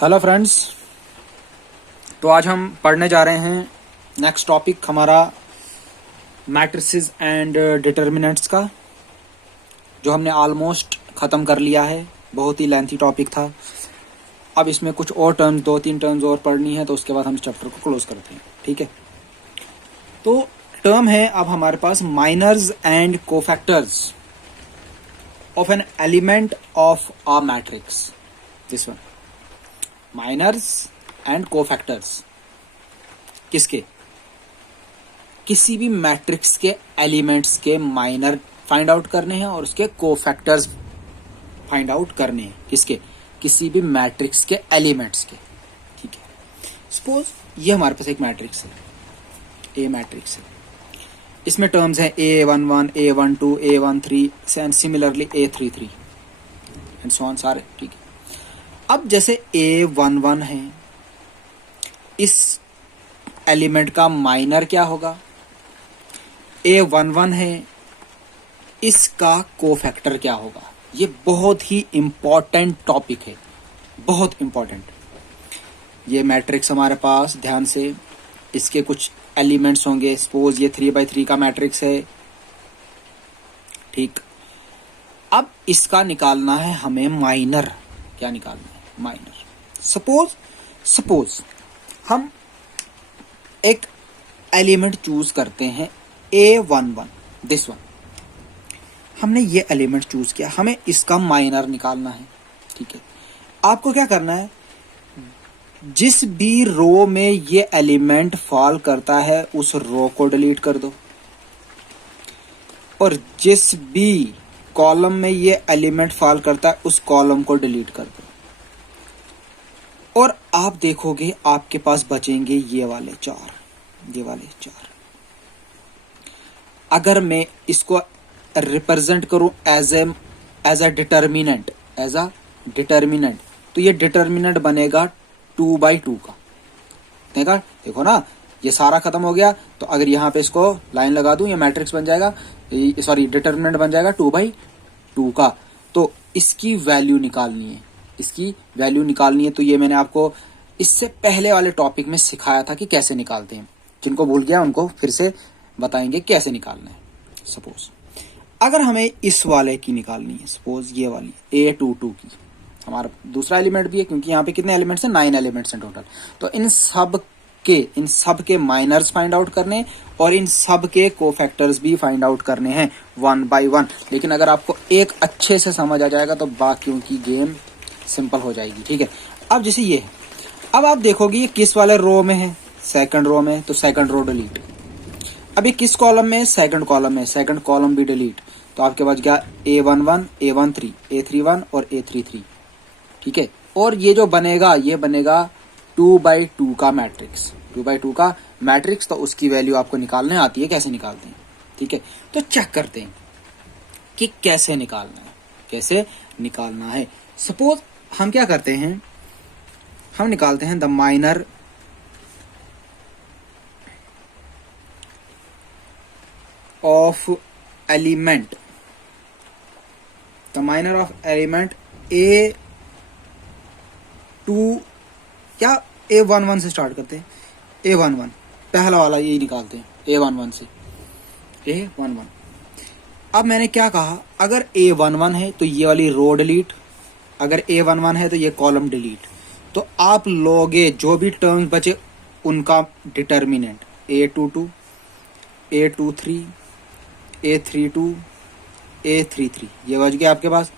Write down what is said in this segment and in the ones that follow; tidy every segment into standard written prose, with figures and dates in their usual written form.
Hello friends. तो आज हम पढ़ने जा रहे हैं नेक्स्ट टॉपिक हमारा मैट्रिसेस एंड डिटर्मिनेंट्स का, जो हमने ऑलमोस्ट ख़त्म कर लिया है। बहुत ही लेंथी टॉपिक था। अब इसमें कुछ और टर्म्स, 2-3 टर्म्स और पढ़नी है, तो उसके बाद हम इस चैप्टर को क्लोज करते हैं। ठीक है। तो टर्म है अब हमारे पास minors and cofactors of an element of a matrix. This one, minors and cofactors किसके? किसी भी मैट्रिक्स के एलिमेंट्स के माइनर फाइंड आउट करने हैं और उसके कोफैक्टर्स फाइंड आउट करने हैं। किसके? किसी भी मैट्रिक्स के एलिमेंट्स के। ठीक है। सपोज ये हमारे पास एक मैट्रिक्स है, ए मैट्रिक्स है। इसमें टर्म्स हैं A11, A12, A13 and similarly A33 and so on सारे। ठीक है। अब जैसे A11 है, इस एलिमेंट का माइनर क्या होगा? A11 है, इसका कोफैक्टर क्या होगा? ये बहुत ही इंपॉर्टेंट टॉपिक है, बहुत इंपॉर्टेंट। ये मैट्रिक्स हमारे पास, ध्यान से, इसके कुछ एलिमेंट्स होंगे। सपोज ये 3x3 का मैट्रिक्स है। ठीक। अब इसका निकालना है हमें माइनर। क्या निकालना है? माइनर। सपोज हम एक एलिमेंट चूज करते हैं A11, दिस वन। हमने ये एलिमेंट चूज किया, हमें इसका माइनर निकालना है। ठीक है। आपको क्या करना है? जिस भी रो में ये एलिमेंट फॉल करता है उस रो को डिलीट कर दो, और जिस भी कॉलम में ये एलिमेंट फॉल करता है उस कॉलम को डिलीट कर दो, और आप देखोगे आपके पास बचेंगे ये वाले चार। अगर मैं इसको रिप्रेजेंट करूं एज अ डिटर्मिनेंट, तो ये डिटर्मिनेंट बनेगा 2/2 का। देखो ना, ये सारा खत्म हो गया। तो अगर यहाँ पे इसको लाइन लगा दूं, ये मैट्रिक्स बन जाएगा, सॉरी डिटर्मिनेंट बन जाएगा 2/2 का। तो इसकी वैल्यू निकालनी है। तो ये मैंने आपको इससे पहले वाले टॉपिक में सिखाया था कि कैसे निकालते हैं। जिनको भूल गया उनको फिर से बताएंगे कैसे निकालना है। सपोज अगर हमें इस वाले की निकालनी है, सपोज ये वाली A22 की, हमारा दूसरा एलिमेंट भी है, क्योंकि यहाँ पे कितने एलिमेंट्स हैं? 9 एलिमेंट्स हैं टोटल। तो इन सब के माइनर्स फाइंड आउट करने और इन सब के कोफैक्टर्स भी फाइंड आउट करने हैं 1 by 1। लेकिन अगर आपको एक अच्छे से समझ आ जाएगा तो बाकियों की गेम सिंपल हो जाएगी। ठीक है। अब जैसे ये, अब आप देखोगे ये किस वाले रो में है? सेकंड रो में, तो सेकंड रो डिलीट। अब ये किस कॉलम में? सेकंड कॉलम में, सेकंड कॉलम भी डिलीट। तो आपके पास गया A11, A13, A31 और A33। ठीक है। और ये जो बनेगा, ये बनेगा 2/2 का मैट्रिक्स। 2/2 का मैट्रिक्स, तो उसकी वैल्यू आपको निकालने आती है। कैसे निकालते हैं? ठीक है। तो चेक करते हैं कि कैसे निकालना है। सपोज हम क्या करते हैं, हम निकालते हैं the minor of element A2 क्या A11 से स्टार्ट करते हैं। A11 पहला वाला यही निकालते हैं, A11 से। A11। अब मैंने क्या कहा, अगर A11 है तो ये वाली रो डिलीट, अगर A11 है तो ये कॉलम डिलीट। तो आप लोगे जो भी टर्म्स बचे उनका determinant A22, A23, A32, A33, ये बच गया आपके पास।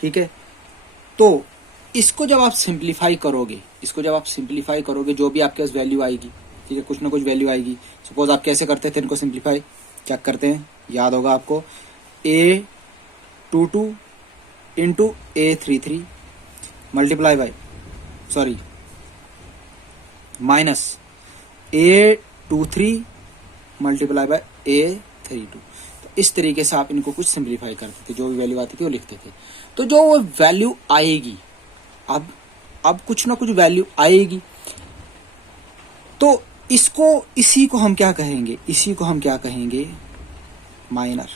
ठीक है। तो इसको जब आप सिंप्लीफाई करोगे, जो भी आपके पास वैल्यू आएगी, ठीक है, कुछ ना कुछ वैल्यू आएगी। सपोज आप कैसे करते थे इनको सिंप्लीफाई, चेक करते हैं, याद होगा आपको। A22 into A33 multiply by, sorry minus A23 multiply by A32। तो इस तरीके से आप इनको कुछ सिंप्लीफाई करते थे, जो भी वैल्यू आती थी वो लिखते थे। तो जो वो वैल्यू आएगी, अब कुछ ना कुछ वैल्यू आएगी, तो इसी को हम क्या कहेंगे? माइनर।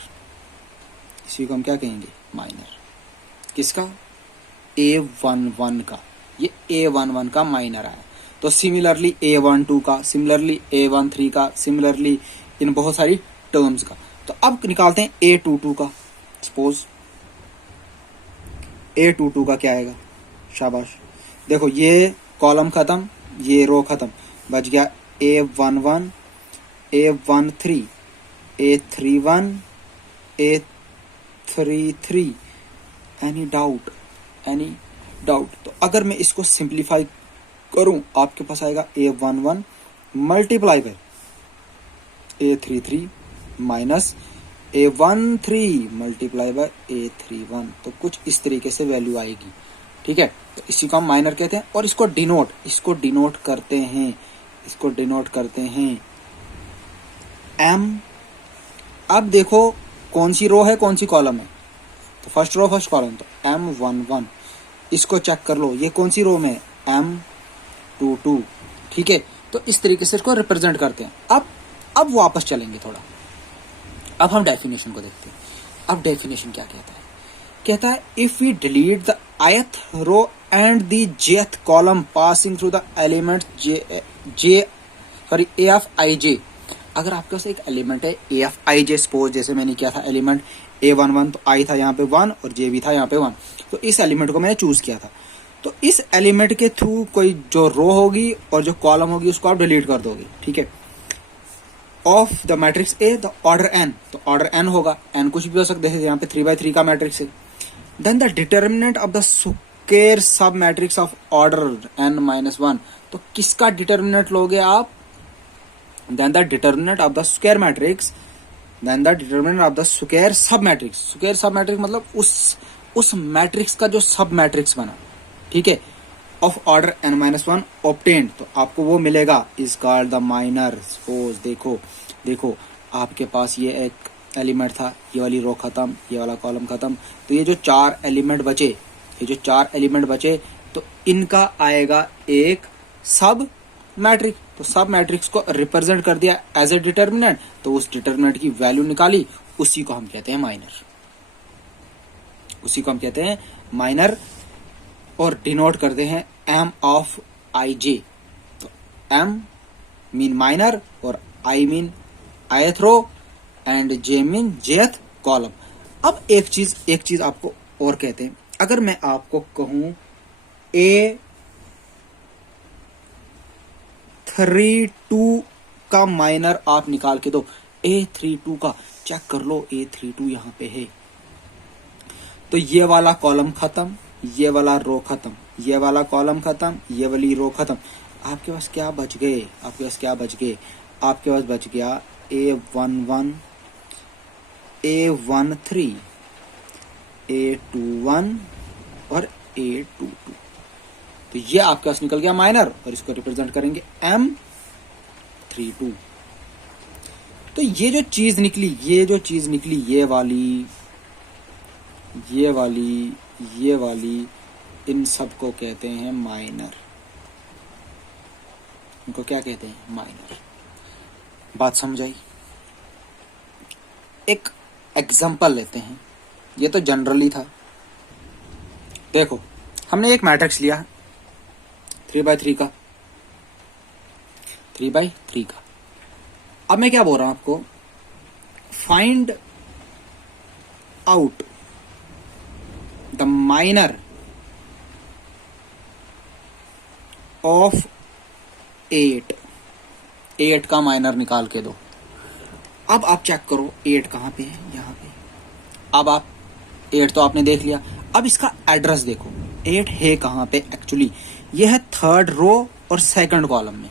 किसका? A11 का। ये A11 का माइनर आया। तो सिमिलरली A12 का, सिमिलरली A13 का, सिमिलरली इन बहुत सारी टर्म्स का। तो अब निकालते हैं A22 का। सपोज A22 का क्या आएगा, शाबाश। देखो ये कॉलम खत्म, ये रो खत्म, बच गया A11, A13, A31, A33। Any doubt, any doubt? तो अगर मैं इसको सिंप्लीफाई करूं, आपके पास आएगा A11 multiply by A33 minus A13 multiply by A31। तो कुछ इस तरीके से वैल्यू आएगी, ठीक है। तो इसी को हम माइनर कहते हैं और इसको डिनोट करते हैं M। अब देखो कौन सी रो है कौन सी कॉलम है, तो फर्स्ट रो फर्स्ट कॉलम, तो M11। इसको चेक कर लो, ये कौन सी रो में है, M22, ठीक है। तो इस तरीके से इसको रिप्रेजेंट करते हैं। अब वापस चलेंगे थोड़ा, अब हम डेफिनेशन को देखते हैं। अब डेफिनेशन क्या कहता है if we delete the ith row and the jth column passing through the element A of I J. अगर आपके पास एक एलिमेंट है ए ऑफ आई जे, सपोज जैसे मैंने किया था एलिमेंट A11, तो आई था यहाँ पे 1 और जे भी था यहाँ पे 1। तो इस एलिमेंट को मैंने चूज किया था। तो इस एलिमेंट के थ्रू कोई जो रो होगी और जो कॉलम होगी उसको आप डिलीट कर दोगे, ठीक है। Of the matrix A the order n, तो ऑर्डर n होगा, n कुछ भी हो सकता है, यहाँ पे 3x3 का मैट्रिक्स है। Then the determinant of the square sub matrix of order n-1। तो किसका डिटर्मिनेंट लोगे आप, then the determinant of the square matrix, then the determinant of the square sub matrix. Square sub matrix मतलब उस matrix का जो सब matrix बना, ठीक है, ऑफ ऑर्डर n-1 ऑब्टेन्ड। तो आपको वो मिलेगा, is called the minor. Suppose देखो आपके पास ये एक एलिमेंट था, ये वाली रो खत्म, ये वाला कॉलम खत्म, तो ये जो चार एलिमेंट बचे, तो इनका आएगा एक सब मैट्रिक्स। तो सब मैट्रिक्स को रिप्रेजेंट कर दिया एज ए डिटर्मिनेंट, तो उस डिटर्मिनेंट की वैल्यू निकाली, उसी को हम कहते हैं माइनर, और डिनोट करते हैं m ऑफ आई जे। तो m मीन माइनर और I mean ith row and j mean jth column. अब एक चीज आपको और कहते हैं, अगर मैं आपको कहूं A32 का माइनर आप निकाल के दो, A32 का चेक कर लो, A32 यहां पे है। तो ये वाला कॉलम खत्म, ये वाला रो खत्म, ये वाला कॉलम खत्म, ये वाली रो खत्म। आपके पास क्या बच गए, आपके पास बच गया A11, A13, A21 और A22। तो ये आपके पास निकल गया माइनर, और इसको रिप्रेजेंट करेंगे M32। तो ये जो चीज निकली, ये वाली, इन सबको कहते हैं माइनर। इनको क्या कहते हैं, माइनर। बात समझ आई? एक एग्जांपल लेते हैं, ये तो जनरली था। देखो हमने एक मैट्रिक्स लिया 3x3 का, अब मैं क्या बोल रहा हूं आपको, find out the minor of 8 का माइनर निकाल के दो। अब आप चेक करो 8 कहां पे है, यहां पे। अब आप 8 तो आपने देख लिया, अब इसका एड्रेस देखो 8 है कहां पे एक्चुअली। यह है थर्ड रो और सेकंड कॉलम में।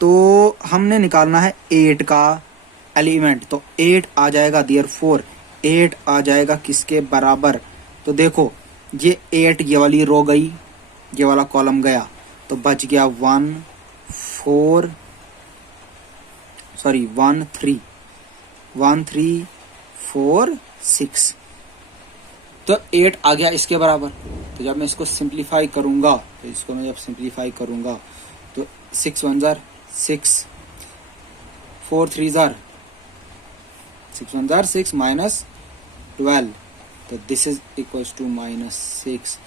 तो हमने निकालना है 8 का एलिमेंट, तो 8 आ जाएगा, देयरफॉर 8 आ जाएगा किसके बराबर। तो देखो ये 8 ये वाली रो गई, ये वाला कॉलम गया, तो बच गया 1 3 4 6। तो 8 आ गया इसके बराबर। तो जब मैं इसको सिंप्लीफाई करूंगा, तो 6 1 6, 4 3 6, 6 वन जार 6 माइनस 12, तो दिस इज इक्वल्स टू -6।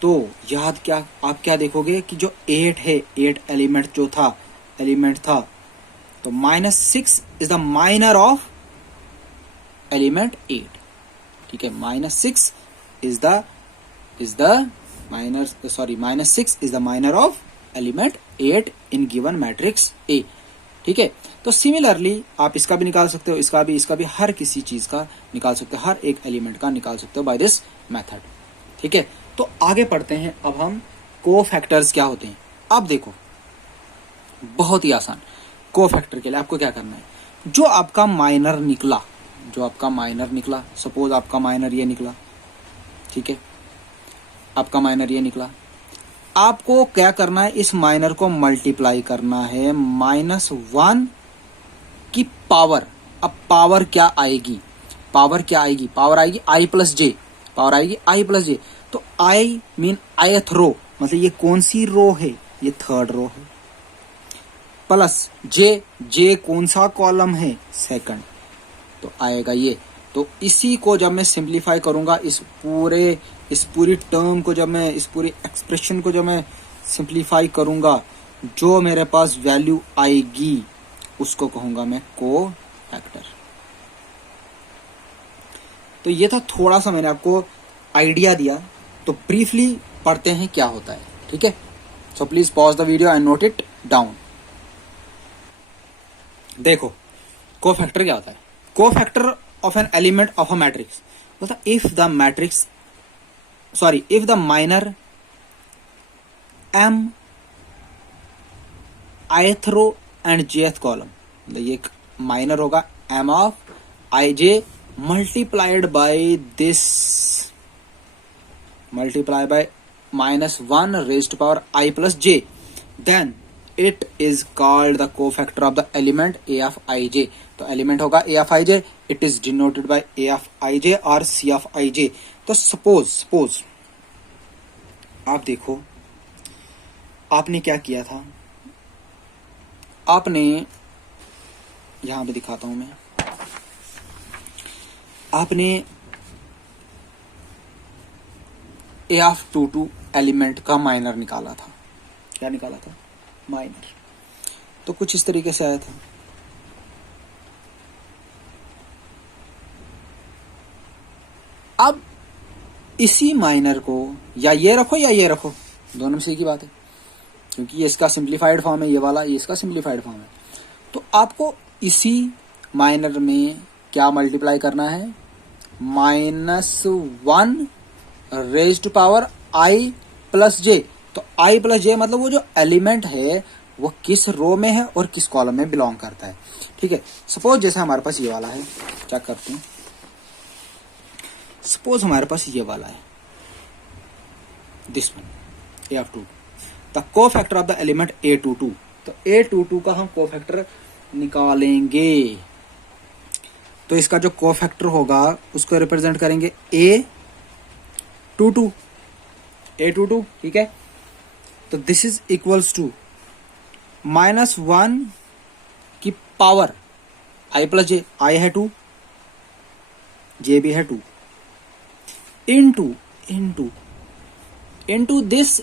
तो याद क्या आप क्या देखोगे कि जो 8 है, 8 एलिमेंट था, तो -6 is the minor of element 8। ठीक है, -6 is the -6 is the minor of element 8 in given matrix A. ठीक है, तो सिमिलरली आप इसका भी निकाल सकते हो, इसका भी, हर किसी चीज का निकाल सकते हो, हर एक एलिमेंट का निकाल सकते हो बाय दिस मेथड। ठीक है, तो आगे पढ़ते हैं अब हम कोफैक्टर्स क्या होते हैं। अब देखो, बहुत ही आसान। कोफैक्टर के लिए आपको क्या करना है, जो आपका माइनर निकला, सपोज आपका माइनर ये निकला, ठीक है, आपका माइनर ये निकला, आपको क्या करना है, इस माइनर को मल्टीप्लाई करना है -1 की पावर। अब पावर क्या आएगी, पावर आएगी i प्लस जे, तो आई मीन ith रो, मतलब ये कौन सी रो है, ये थर्ड रो है, प्लस जे कौन सा कॉलम है, सेकंड, तो आएगा ये। तो इसी को जब मैं सिंप्लीफाई करूंगा, इस पूरी टर्म को जब मैं, इस पूरी एक्सप्रेशन को जब मैं सिंप्लीफाई करूंगा, जो मेरे पास वैल्यू आएगी उसको कहूंगा मैं कोफैक्टर। तो ये था, थोड़ा सा मैंने आपको आइडिया दिया, तो ब्रीफली पढ़ते हैं क्या होता है। ठीक है, so please pause the video and note it down. देखो, कोफैक्टर क्या होता है। Cofactor of an element of a matrix, मतलब if the minor m ith row and jth column, मतलब ये एक माइनर होगा m of ij multiplied by -1 raised to power I plus j, then it is called the cofactor of the element a of ij। तो element होगा a of ij, it is denoted by a of ij or c of ij। तो suppose आप देखो, आपने क्या किया था, आपने यहां पे दिखाता हूं मैं, आपने a of 2 एलिमेंट का माइनर निकाला था। क्या निकाला था, माइनर। तो कुछ इस तरीके से आया था। अब इसी माइनर को या ये रखो, दोनों में से एक ही बात है, क्योंकि ये इसका सिंप्लीफाइड फॉर्म है, ये वाला, ये इसका सिंप्लीफाइड फॉर्म है। तो आपको इसी माइनर में क्या मल्टीप्लाई करना है, -1 रेज्ड पावर i प्लस जे। तो i प्लस जे मतलब वो जो एलिमेंट है वो किस रो में है और किस कॉलम में बिलोंग करता है। ठीक है, सपोज जैसे हमारे पास ये वाला है, क्या करते हैं, सपोज हमारे पास ये वाला है, this one a of 2, the cofactor of the element a22। तो a22 का हम कोफैक्टर निकालेंगे, तो इसका जो कोफैक्टर होगा उसको रिप्रेजेंट करेंगे a22। ठीक है, तो दिस इज इक्वल्स टू -1 की power i plus J, i है 2, जे भी है 2, इनटू दिस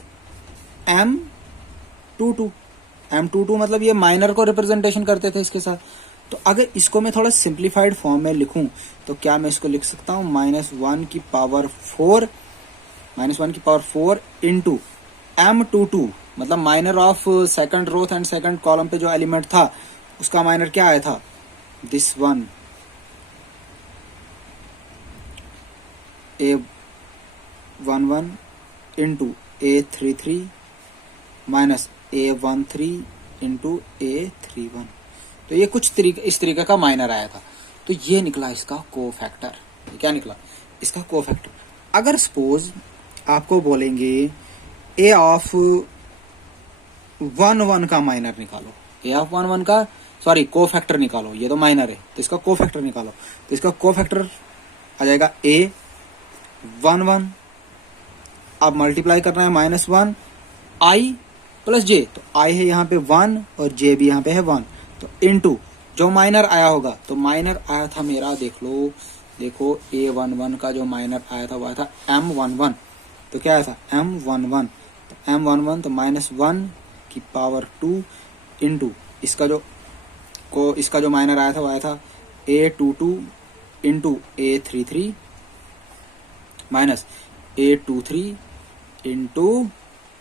m22 मतलब ये माइनर को रिप्रेजेंटेशन करते थे इसके साथ। तो अगर इसको मैं थोड़ा सिंप्लीफाइड फॉर्म में लिखूं तो क्या मैं इसको लिख सकता हूं, -1 की पावर 4 इंटू m22, मतलब minor of second Roth and second column पे जो एलिमेंट था उसका माइनर क्या आया था, this one, a11 into a33 minus a13 into a31। तो ये कुछ इस तरीके का माइनर आया था। तो ये निकला इसका कोफैक्टर। क्या निकला, इसका कोफैक्टर। अगर सपोज आपको बोलेंगे a ऑफ 1 का माइनर निकालो, a ऑफ 1 का कोफैक्टर निकालो, ये तो माइनर है तो इसका कोफैक्टर निकालो, तो इसका कोफैक्टर आ जाएगा a11। अब मल्टीप्लाई करना है -1 i प्लस जे, तो i है यहाँ पे 1 और j भी यहाँ पे है 1, तो इनटू जो माइनर आया होगा, तो माइनर आया था मेरा, देख लो, देखो A11 का जो माइनर आया था वो आया था M11। तो क्या आया था M11, तो M11 तो -1 की पावर 2 इंटू इसका जो माइनर आया था वो आया था A22 into A33 minus A23 into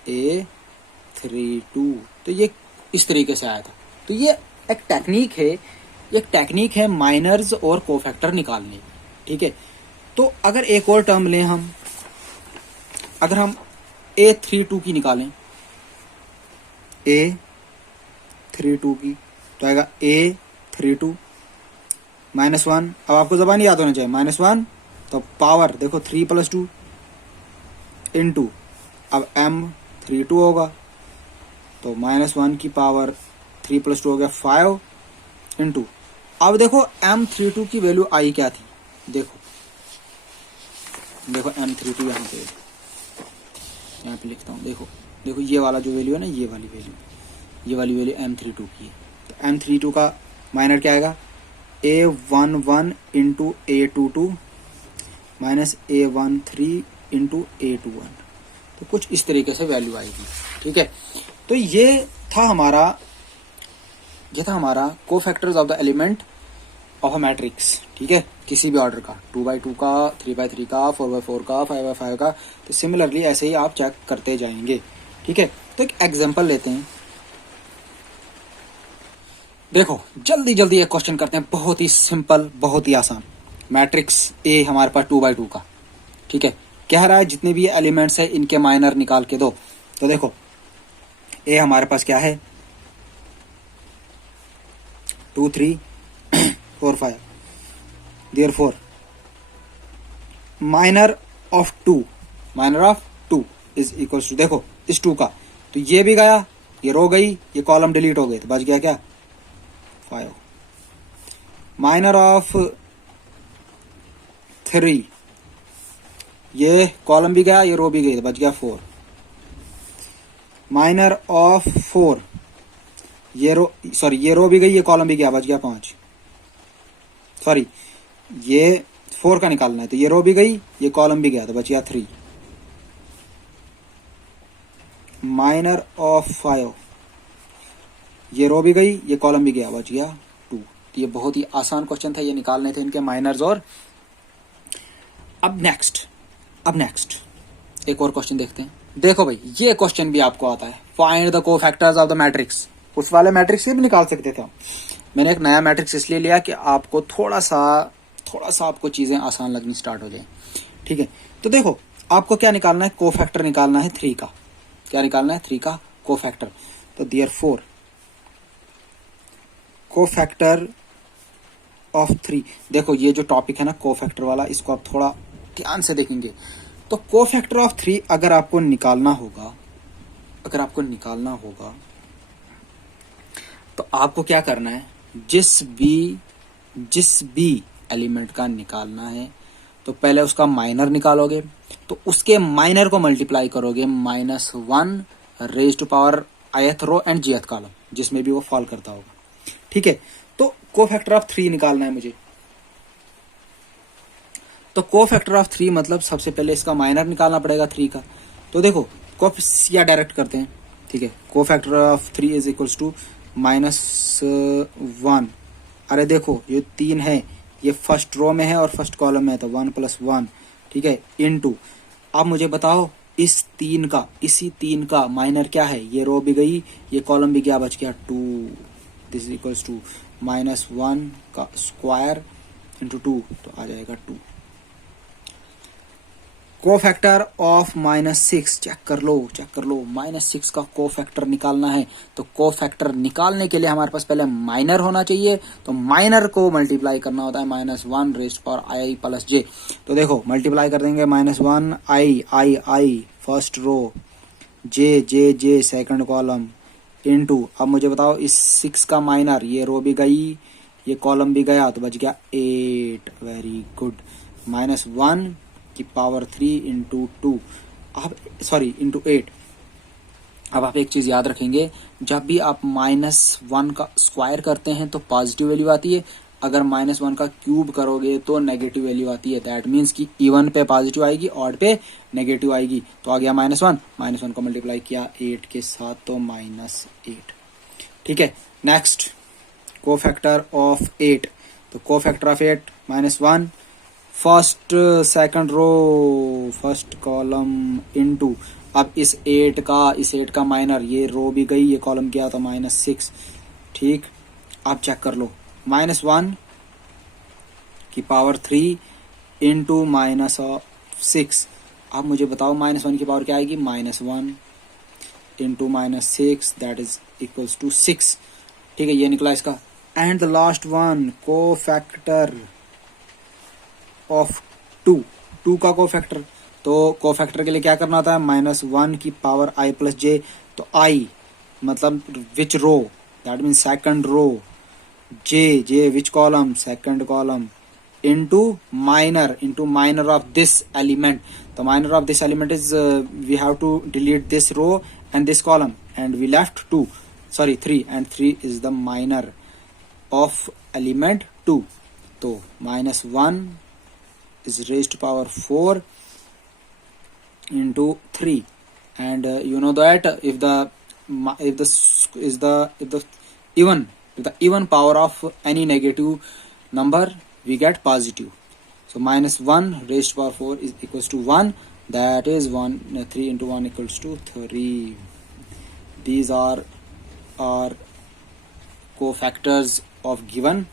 A32। तो ये इस तरीके से आया था। तो ये एक टेक्निक है माइनर्स और कोफैक्टर निकालने की, ठीक है। तो अगर एक और टर्म लें हम, अगर हम A32 की निकालें, A32 की, तो आएगा A32 -1। अब आपको ज़बान याद होना चाहिए, -1 तो पावर देखो 3 + 2 इंटू, अब M32 होगा तो -1 की पावर 3 + 2 हो गया 5 इंटू, अब देखो M32 की वैल्यू आई क्या थी, देखो M32 यहाँ पे लिखता हूँ, देखो ये वाला जो वैल्यू है ना, ये वाली वैल्यू M32 की है। तो M32 का माइनर क्या आएगा, A11 into A22 minus A13 into A21। तो कुछ इस तरीके से वैल्यू आएगी, ठीक है। तो ये था हमारा cofactors of the element of a matrix, ठीक है, किसी भी ऑर्डर का, 2x2 का, 3x3 का, 4x4 का, 5x5 का। तो सिमिलरली ऐसे ही आप चेक करते जाएंगे, ठीक है। तो एक एग्जांपल लेते हैं, देखो जल्दी एक क्वेश्चन करते हैं, बहुत ही सिंपल, बहुत ही आसान। मैट्रिक्स ए हमारे पास 2x2 का, ठीक है, कह रहा है जितने भी एलिमेंट्स है इनके माइनर निकाल के दो। तो देखो ए हमारे पास क्या है, 2 3 4 5, therefore minor of 2 is equals to, देखो इस 2 का, तो ये भी गया, ये रो गई, ये कॉलम डिलीट हो गए, तो बच गया क्या 5। माइनर ऑफ 3, ये कॉलम भी गया, ये रो भी गई, तो बच गया 4। माइनर ऑफ 4, ये रो भी गई, ये कॉलम भी गया, बच गया 5। सॉरी, ये 4 का निकालना है, तो ये रो भी गई, ये कॉलम भी गया, तो बच गया 3। माइनर ऑफ 5, ये रो भी गई, ये कॉलम भी गया, बच गया 2। तो ये बहुत ही आसान क्वेश्चन था, ये निकालने थे इनके माइनर्स। और अब नेक्स्ट एक और क्वेश्चन देखते हैं। देखो भाई, ये क्वेश्चन भी आपको आता है, find the cofactors of the matrix. उस वाले मैट्रिक्स से भी निकाल सकते थे हम, मैंने एक नया मैट्रिक्स इसलिए लिया कि आपको थोड़ा सा आपको चीजें आसान लगनी स्टार्ट हो जाए, ठीक है। तो देखो आपको क्या निकालना है, कोफैक्टर निकालना है 3 का। क्या निकालना है, 3 का कोफैक्टर। तो देयरफॉर कोफैक्टर ऑफ 3, देखो ये जो टॉपिक है ना कोफैक्टर वाला, इसको आप थोड़ा ध्यान से देखेंगे। तो कोफैक्टर ऑफ 3 अगर आपको निकालना होगा, तो आपको क्या करना है, जिस भी एलिमेंट का निकालना है, तो पहले उसका माइनर निकालोगे, तो उसके माइनर को मल्टीप्लाई करोगे -1 raise to power ith row and jth column, जिसमें भी वो फॉल करता होगा, ठीक है। तो कोफैक्टर ऑफ 3 निकालना है मुझे। तो कोफैक्टर ऑफ 3 मतलब सबसे पहले इसका माइनर निकालना पड़ेगा 3 का। तो देखो या डायरेक्ट करते हैं, ठीक है। Cofactor of 3 is equals to -1। अरे देखो ये 3 है, ये फर्स्ट रो में है और फर्स्ट कॉलम में है, तो 1 + 1, ठीक है, इनटू। अब मुझे बताओ इसी 3 का माइनर क्या है, ये रो भी गई, ये कॉलम भी गया, बच गया 2। दिस इज इक्वल्स टू -1 का स्क्वायर इंटू 2, तो आ जाएगा 2। कोफैक्टर ऑफ -6 चेक कर लो, -6 का कोफैक्टर निकालना है। तो कोफैक्टर निकालने के लिए हमारे पास पहले माइनर होना चाहिए, तो माइनर को मल्टीप्लाई करना होता है -1 raise to power i + j। तो देखो मल्टीप्लाई कर देंगे, -1 i first row, j second column, into. अब मुझे बताओ इस 6 का माइनर, ये रो भी गई, ये कॉलम भी गया, तो बच गया 8। Very good. -1 की पावर 3 इंटू 2, अब इंटू 8। अब आप एक चीज याद रखेंगे, जब भी आप -1 का स्क्वायर करते हैं तो पॉजिटिव वैल्यू आती है, अगर -1 का क्यूब करोगे तो नेगेटिव वैल्यू आती है। दैट मीन्स कि इवन पे पॉजिटिव आएगी, ऑड पे नेगेटिव आएगी। तो आ गया -1 को मल्टीप्लाई किया 8 के साथ तो -8। ठीक है, नेक्स्ट कोफैक्टर ऑफ 8। तो cofactor of 8 -1, first second row first column into, अब इस 8 का माइनर, ये रो भी गई, ये कॉलम गया तो -6। ठीक, अब चेक कर लो, -1 की पावर 3 इंटू -6। अब मुझे बताओ -1 की पावर क्या आएगी, -1 into -6 that is equals to 6। ठीक है, ये निकला इसका। And the last one cofactor of 2 का कोफैक्टर। तो कोफैक्टर के लिए क्या करना था, -1 की पावर i प्लस जे। तो i मतलब which row, that mean second row, J which column, second column, into minor of this element. तो minor of this element is we have to delete this row and this column and we left 3 and 3 is the minor of element 2। तो -1 is raised to power 4 into 3, and you know that if the even power of any negative number we get positive. So -1 raised to power 4 is equals to 1, that is 3 into 1 equals to 3. These are cofactors of given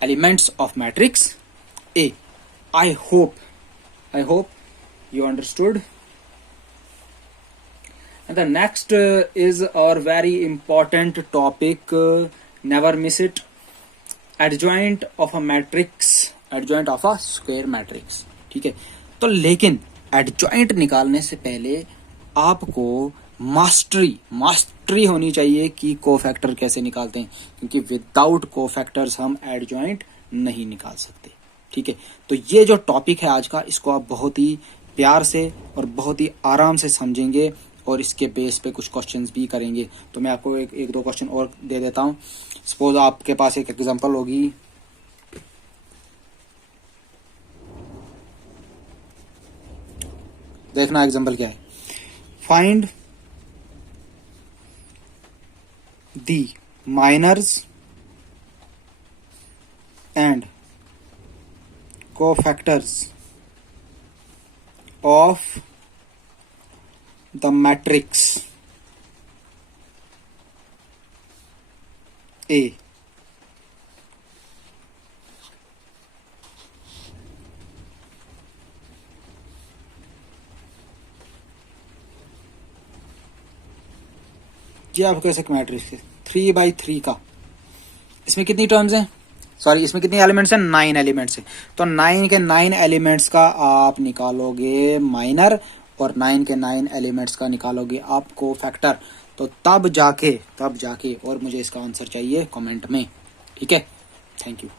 elements of matrix A. I hope you understood. And the next is our very important topic, never miss it, adjoint of a matrix, adjoint of a square matrix. ठीक है, तो लेकिन adjoint निकालने से पहले आपको mastery होनी चाहिए कि कोफैक्टर कैसे निकालते हैं, क्योंकि विदाउट कोफैक्टर्स हम एडजॉइंट नहीं निकाल सकते। ठीक है, तो ये जो टॉपिक है आज का, इसको आप बहुत ही प्यार से और बहुत ही आराम से समझेंगे और इसके बेस पे कुछ क्वेश्चंस भी करेंगे। तो मैं आपको एक दो क्वेश्चन और दे देता हूं। सपोज आपके पास एक एग्जांपल होगी, देखना एग्जांपल क्या है। Find the minors and cofactors of the matrix A. जी आपको कैसे मैट्रिक्स है 3/3 का, इसमें कितनी टर्म्स हैं, सॉरी इसमें कितने एलिमेंट्स हैं, 9 एलिमेंट्स हैं। तो 9 के 9 एलिमेंट्स का आप निकालोगे माइनर और 9 के 9 एलिमेंट्स का निकालोगे आप कोफैक्टर। तो तब जाके और मुझे इसका आंसर चाहिए कमेंट में। ठीक है, थैंक यू।